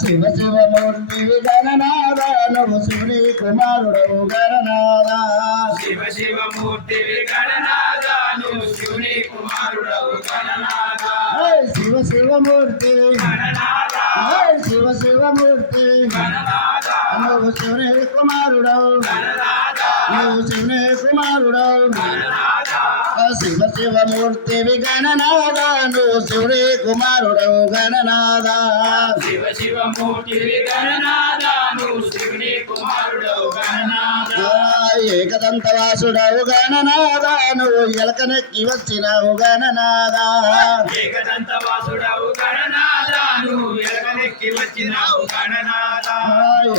శివ శివమూర్తి గణనాథ నువ్వు శివుని కుమారుడవు గణనాథ శివ శివమూర్తి గణనాథ నువ్వు శివుని కుమారుడవు గణనాథ శివ శివమూర్తి గణనాథ శివ శివమూర్తి గణనాథ నువ్వు శివుని కుమారుడవు. గణనాథ నువ్వు శివుని కుమారుడవు గణనాథ శివ శివమూర్తివి గణనాద నువ్వు శివుని కుమారుడవు గణనాద శివ శివ మూర్తివి గణనాథ నువ్వు శివుని కుమారుడవు గణనాథ. ఏకదంతవాసుడవు గణనాద నువ్వు ఎలకనెక్కి వచ్చినావు గణనాథ. నువ్వు వచ్చినావు గణనాథ.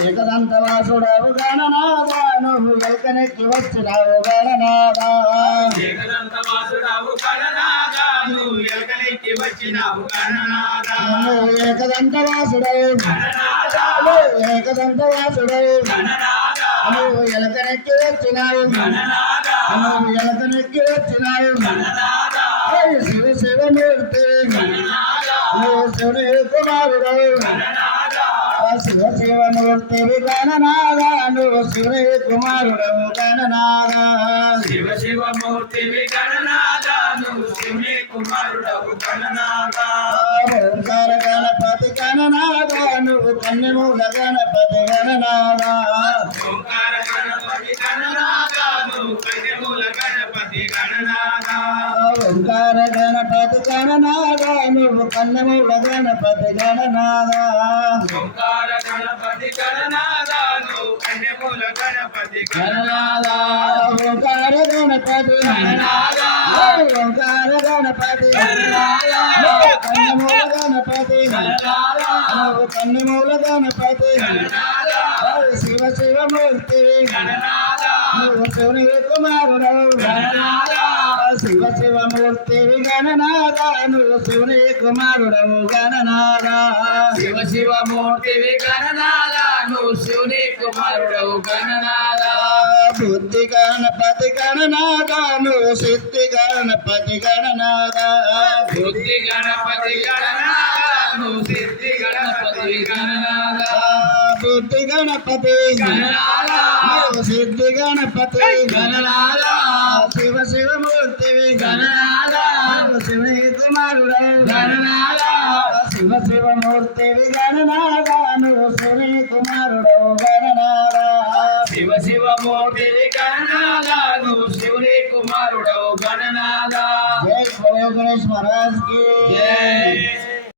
ఏకదంతవాసుడవు గణనాద నువ్వు ఎలకనెక్కి వచ్చినావు గణనాద ఏకదంత వాసుడవు గణనాథ నువ్వు ఎలగనెక్కి వచ్చినావు గణనాథ నువ్వు ఏకదంతవాసుడవు. గణనాథ ఏకదంతవాసుడవు. గణనాథ నువ్వు ఎలకనెక్కి వచ్చినావు. గణనాథ నువ్వు వచ్చినావు. గణనాథ శివ శివమూర్తి. గణనాథ నువ్వు శివుని కుమారుడవు. గణనాథ శివ శివమూర్తివి గణనాద నువ్వు శివుని కుమారుడవు గణనాద శివ శివ మూర్తివి గణనాథ నువ్వు శివుని కుమారుడవు గణనాథ ఓంకార గణపతి గణనాద నువ్వు కన్నెమూల గణపతి గణనాద ఓంకార గణపతి గణనాథ నువ్వు కన్యమూల గణపతి గణనాథ ఓంకార గణపతి గణనాద నువ్వు కన్నమూల గణపతి గణనాద ఓంకార గణపతి గణనాథ నువ్వు గణపతి గణనాథ ఓంకార గణపతి గణనాథ ఓంకార గణపతి గణపతి నువ్వు కన్నమూల గణపతి శివ శివమూర్తి నువ్వు శివుని కుమారుడు గణనాథ. శివ శివమూర్తి గణనాథ నువ్వు శివుని కుమారుడవు గణనాథ శివ శివ మూర్తివి గణనాథ నువ్వు శివుని కుమారుడవు గణనాథ బుద్ధి గణపతి గణనాథ నువ్వు సిద్ధి గణపతి గణనాథ బుద్ధి గణపతి గణనాథ నువ్వు సిద్ధి గణపతి గణనాథ బుద్ధి గణపతి గణనాథ సిద్ధి గణపతి గణనాథ శివ శివమూర్తివి కుమారుడవు గణనాథ. జై బోలో గణేష్ మహారాజ్కి.